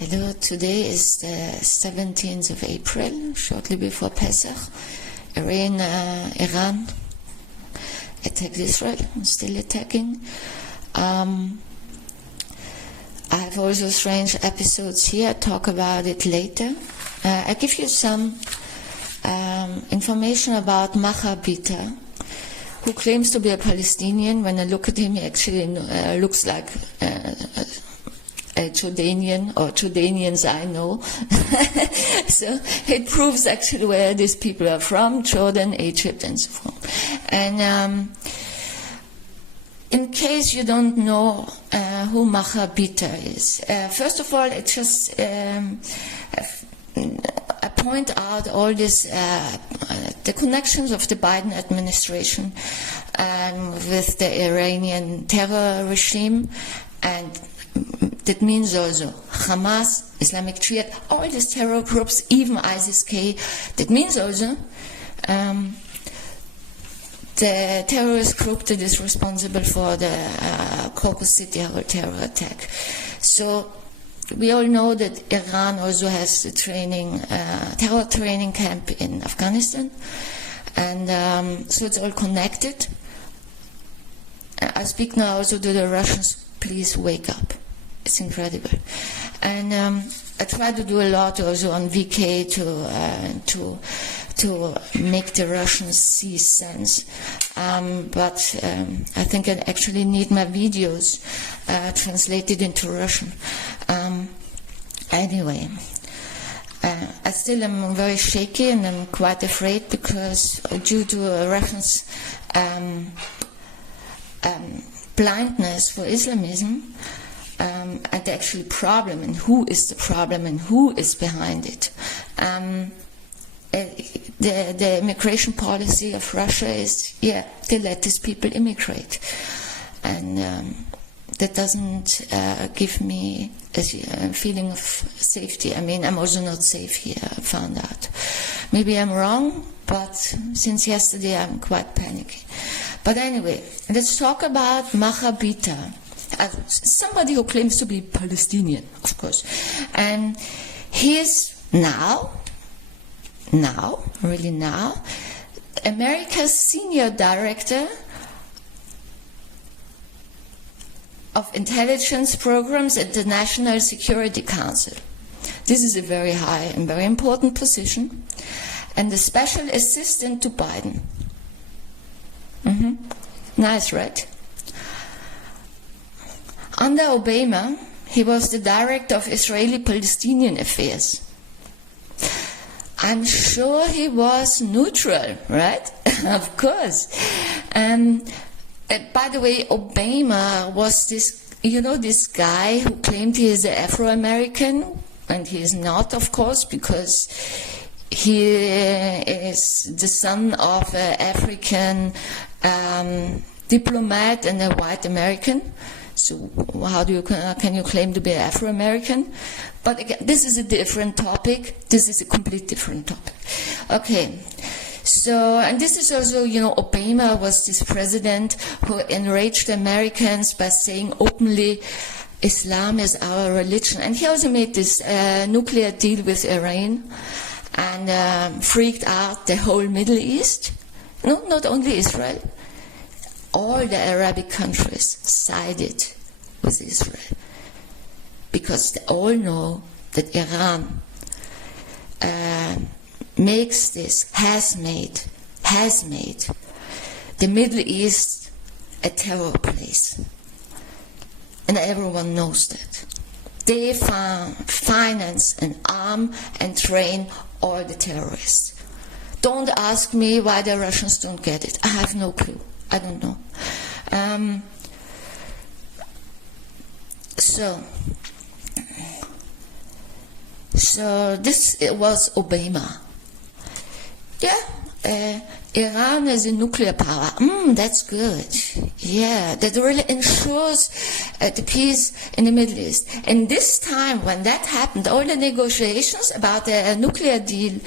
Hello, today is the 17th of April, shortly before Pesach. Iran attacked Israel, still attacking. I have also strange episodes here, I'll talk about it later. I give you some information about Mahar Bitar, who claims to be a Palestinian. When I look at him, he actually looks like a Jordanian, or Jordanians I know. So it proves actually where these people are from, Jordan, Egypt, and so forth. And in case you don't know who Mahar Bitar is, first of all, it's just I point out all this, the connections of the Biden administration with the Iranian terror regime, and that means also Hamas, Islamic Jihad, all these terror groups, even ISIS-K. That means also the terrorist group that is responsible for the Crocus City terror attack. So we all know that Iran also has the terror training camp in Afghanistan, and so it's all connected. I speak now also to the Russians, please wake up. It's incredible. And I try to do a lot also on VK to make the Russians see sense. But I think I actually need my videos translated into Russian. Anyway, I still am very shaky and I'm quite afraid because due to Russians' blindness for Islamism, and the actual problem, and who is the problem, and who is behind it. The immigration policy of Russia is, they let these people immigrate. And that doesn't give me a feeling of safety. I mean, I'm also not safe here, I found out. Maybe I'm wrong, but since yesterday I'm quite panicky. But anyway, let's talk about Mahar Bitar. Somebody who claims to be Palestinian, of course. And he is now, America's senior director of intelligence programs at the National Security Council. This is a very high and very important position. And the special assistant to Biden. Nice, right? Under Obama, he was the director of Israeli-Palestinian affairs. I'm sure he was neutral, right? Of course. By the way, Obama was this, this guy who claimed he is Afro-American, and he is not, of course, because he is the son of an African diplomat and a white American. So how can you claim to be Afro-American? But again, this is a different topic. This is a complete different topic. Okay. So, and this is also, Obama was this president who enraged Americans by saying openly, Islam is our religion. And he also made this nuclear deal with Iran and freaked out the whole Middle East. No, not only Israel. All the Arabic countries sided with Israel because they all know that Iran has made the Middle East a terror place. And everyone knows that. They finance and arm and train all the terrorists. Don't ask me why the Russians don't get it. I have no clue. I don't know. So this was Obama. Iran is a nuclear power. That's good. Yeah, that really ensures the peace in the Middle East. And this time, when that happened, all the negotiations about the nuclear deal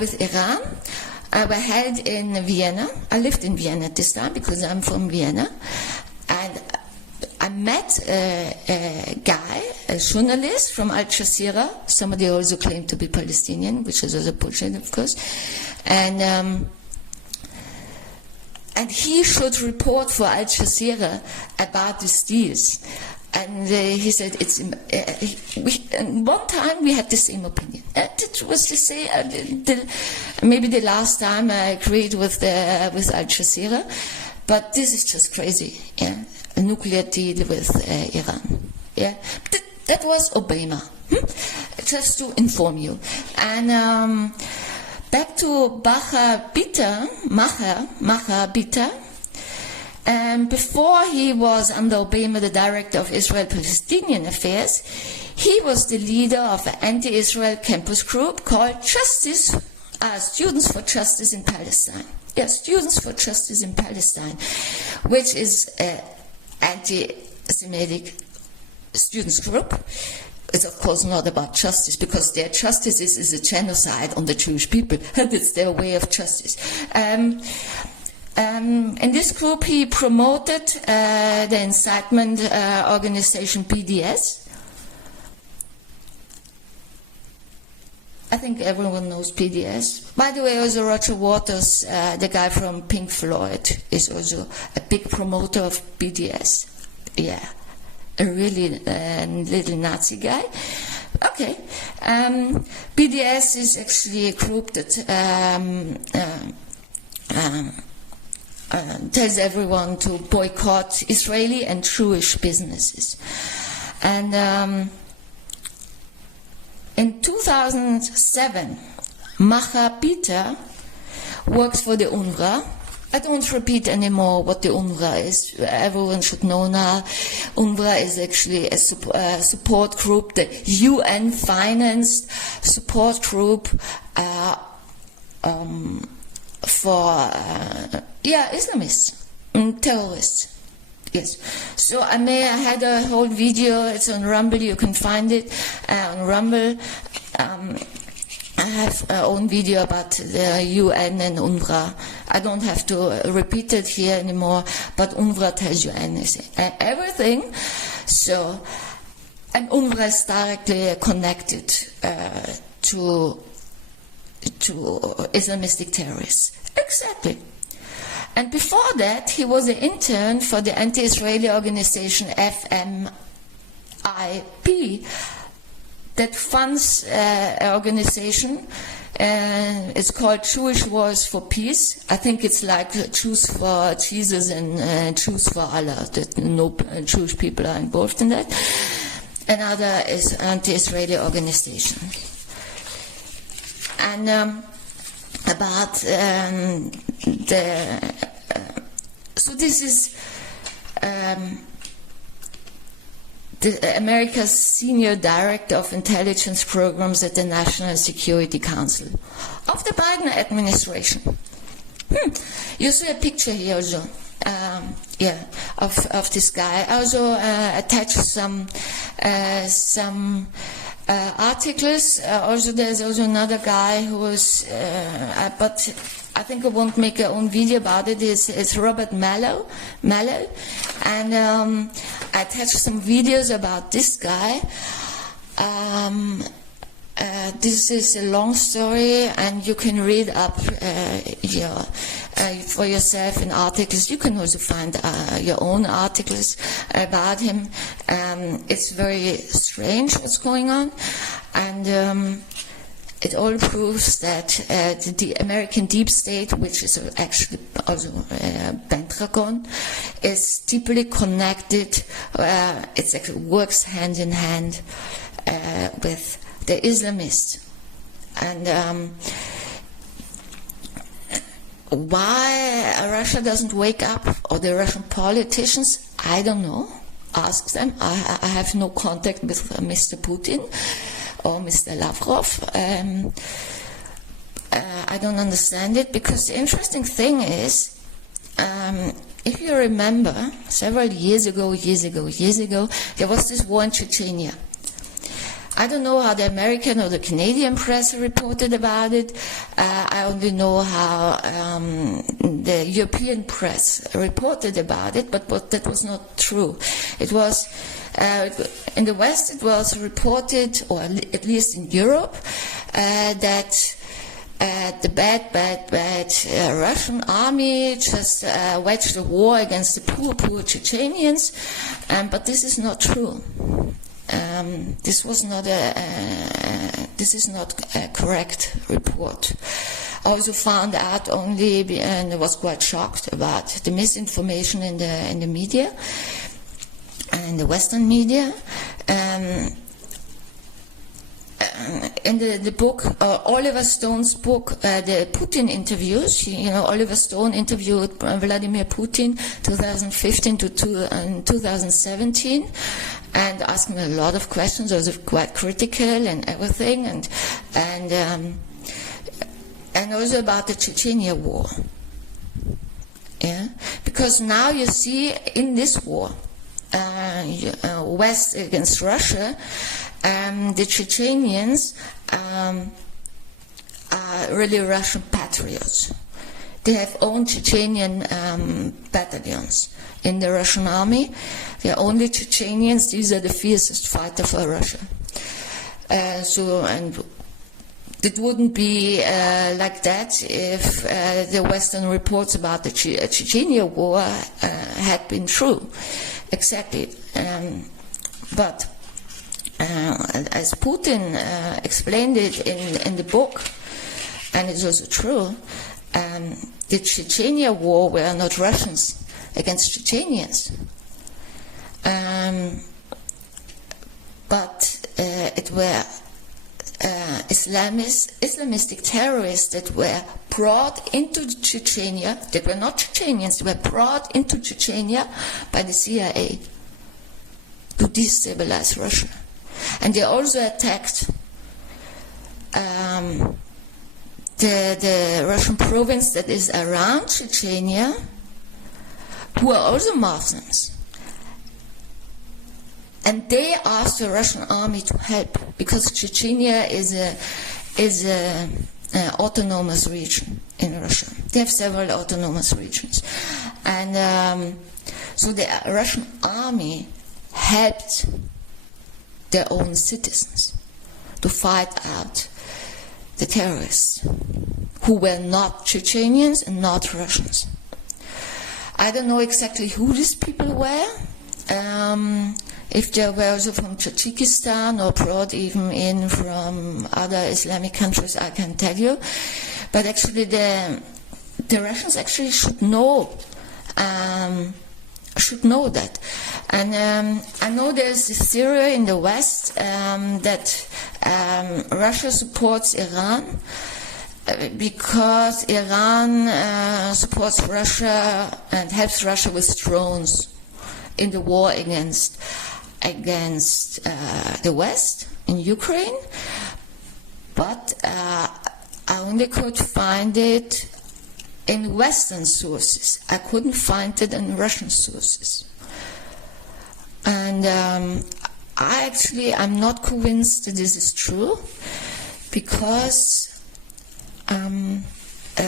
with Iran were held in Vienna. I lived in Vienna at this time because I'm from Vienna. And I met a guy, a journalist from Al Jazeera. Somebody also claimed to be Palestinian, which is also bullshit, of course. And he should report for Al Jazeera about these deals. And he said, and one time we had the same opinion. It was to say, maybe the last time I agreed with Al Jazeera, but this is just crazy. Yeah? A nuclear deal with Iran. Yeah? That was Obama. Just to inform you. And back to Mahar Bitar. Before he was under Obama the director of Israel-Palestinian Affairs, he was the leader of an anti-Israel campus group called Students for Justice in Palestine. Yes, Students for Justice in Palestine, which is an anti-Semitic students group. It's of course not about justice, because their justice is a genocide on the Jewish people. It's their way of justice. In this group, he promoted the incitement organization BDS. I think everyone knows BDS. By the way, also Roger Waters, the guy from Pink Floyd, is also a big promoter of BDS. Yeah, a really little Nazi guy. Okay. BDS is actually a group that tells everyone to boycott Israeli and Jewish businesses. And in 2007, Mahar Bitar works for the UNRWA. I don't repeat anymore what the UNRWA is. Everyone should know now. UNRWA is actually a support group, the UN-financed support group for Islamists, terrorists. Yes. So I had a whole video. It's on Rumble. You can find it on Rumble. I have my own video about the UN and UNRWA. I don't have to repeat it here anymore, but UNRWA tells you everything. So, and UNRWA is directly connected to Islamistic terrorists. Exactly. And before that, he was an intern for the anti-Israeli organization FMIP that funds an organization. It's called Jewish Wars for Peace. I think it's like Jews for Jesus and Jews for Allah, that no Jewish people are involved in that. Another is anti-Israeli organization. And so this is America's senior director of intelligence programs at the National Security Council of the Biden administration. You see a picture here also, of this guy. I also attached some articles. Also, there's also another guy who was, but I think I won't make a own video about it. It's Robert Malley, and I attached some videos about this guy. This is a long story, and you can read up for yourself in articles. You can also find your own articles about him. It's very strange what's going on, and it all proves that the American deep state, which is actually also Pentagon, is deeply connected. It actually works hand in hand with the Islamists. And why Russia doesn't wake up, or the Russian politicians, I don't know. Ask them. I have no contact with Mr. Putin or Mr. Lavrov. I don't understand it, because the interesting thing is, if you remember, several years ago, there was this war in Chechnya. I don't know how the American or the Canadian press reported about it. I only know how the European press reported about it, but that was not true. It was, in the West, it was reported, or at least in Europe, that the bad Russian army just waged a war against the poor Chechenians, but this is not true. This is not a correct report. I also found out only, and I was quite shocked about the misinformation in the media, in the Western media. In the book, Oliver Stone's book, the Putin interviews, Oliver Stone interviewed Vladimir Putin 2015 to 2017 and asked him a lot of questions, also quite critical and everything, and also about the Chechnya war. Yeah? Because now you see in this war, West against Russia, the Chechenians are really Russian patriots. They have own Chechenian battalions in the Russian army. They are only Chechenians. These are the fiercest fighters for Russia. And it wouldn't be like that if the Western reports about the Chechnya war had been true. Exactly. But as Putin explained it in the book, and it's also true, the Chechnya war were not Russians against Chechenians, but it were Islamistic terrorists that were brought into Chechnya. They were not Chechenians, they were brought into Chechnya by the CIA to destabilize Russia. And they also attacked the Russian province that is around Chechnya, who are also Muslims. And they asked the Russian army to help, because Chechnya is an autonomous region in Russia. They have several autonomous regions. And so the Russian army helped their own citizens to fight out the terrorists, who were not Chechenians and not Russians. I don't know exactly who these people were, if they were also from Tajikistan or brought even in from other Islamic countries, I can tell you. But actually the Russians actually should know that. And I know there's this theory in the West that Russia supports Iran because Iran supports Russia and helps Russia with drones in the war against the West in Ukraine. But I only could find it in Western sources. I couldn't find it in Russian sources. And I'm not convinced that this is true, because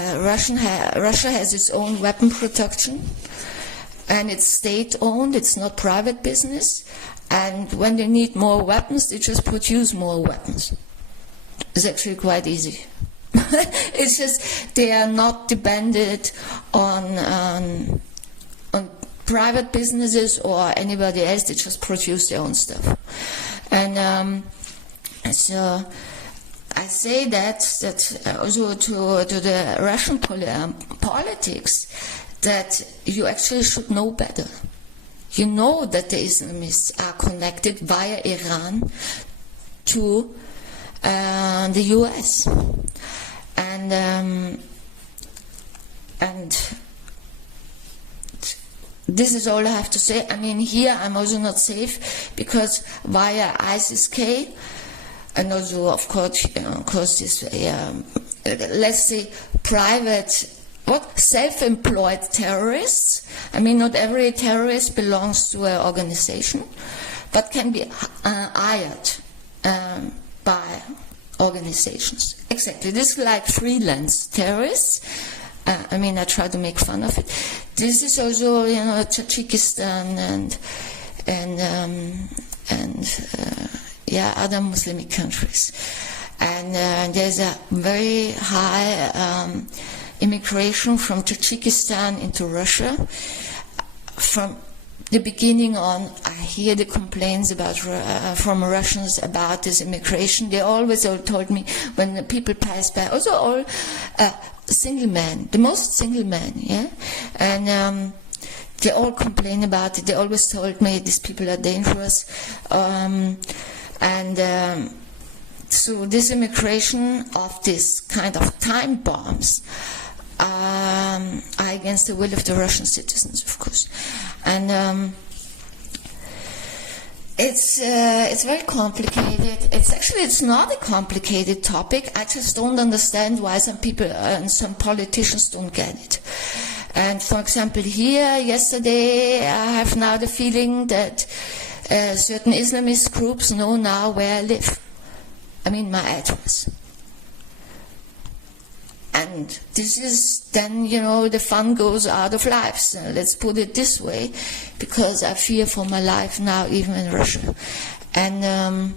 Russia has its own weapon production, and it's state-owned, it's not private business, and when they need more weapons, they just produce more weapons. It's actually quite easy. It's just they are not dependent on private businesses or anybody else. They just produce their own stuff. And so I say that also to the Russian politics, that you actually should know better. You know that the Islamists are connected via Iran to the US. And this is all I have to say. I mean, here I'm also not safe, because via ISIS-K, and also, of course, this, let's say, private, self-employed terrorists. I mean, not every terrorist belongs to an organization, but can be hired by organizations. Exactly. This is like freelance terrorists. I mean, I try to make fun of it. This is also, you know, Tajikistan and other Muslim countries. And there's a very high immigration from Tajikistan into Russia. From the beginning on, I hear the complaints about from Russians about this immigration. They always all told me when the people pass by, also all single men, the most single men, yeah, and they all complain about it. They always told me these people are dangerous, so this immigration of this kind of time bombs are against the will of the Russian citizens, of course, and it's very complicated. It's not a complicated topic. I just don't understand why some people and some politicians don't get it. And for example, here yesterday, I have now the feeling that certain Islamist groups know now where I live. I mean, my address. And this is then, you know, the fun goes out of lives. Let's put it this way, because I fear for my life now, even in Russia. And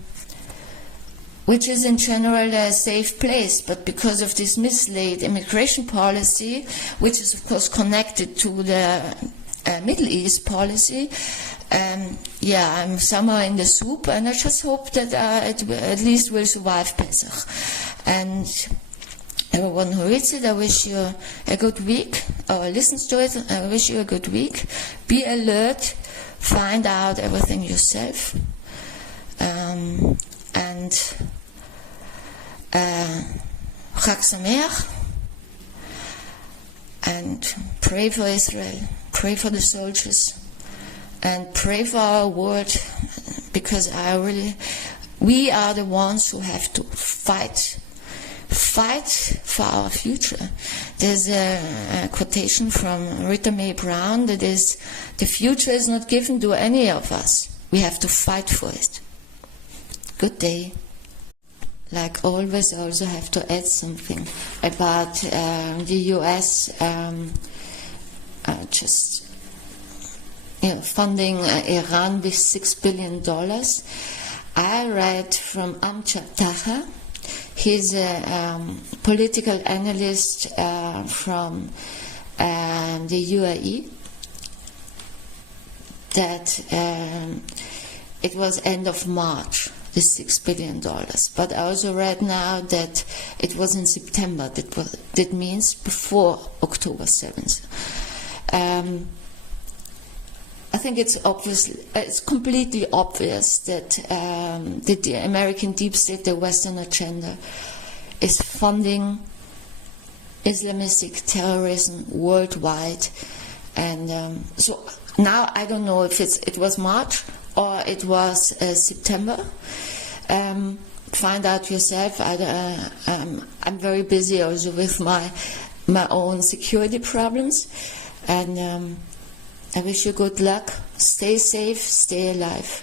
which is in general a safe place, but because of this misled immigration policy, which is of course connected to the Middle East policy, I'm somewhere in the soup, and I just hope that it at least will survive Pesach. And everyone who reads it, I wish you a good week, or listens to it, I wish you a good week. Be alert, find out everything yourself, and Chag Sameach, and pray for Israel, pray for the soldiers, and pray for our world, because we are the ones who have to fight for our future. There's a quotation from Rita Mae Brown that is, the future is not given to any of us. We have to fight for it. Good day. Like always, I also have to add something about the US funding Iran with $6 billion. I read from Amjad Taha. He's a political analyst from the UAE, that it was end of March, the $6 billion. But I also read now that it was in September. That means before October 7th. I think it's completely obvious that the American deep state, the Western agenda, is funding Islamistic terrorism worldwide. And so now I don't know if it was March or it was September. Find out yourself. I'm very busy also with my own security problems, and I wish you good luck. Stay safe, stay alive.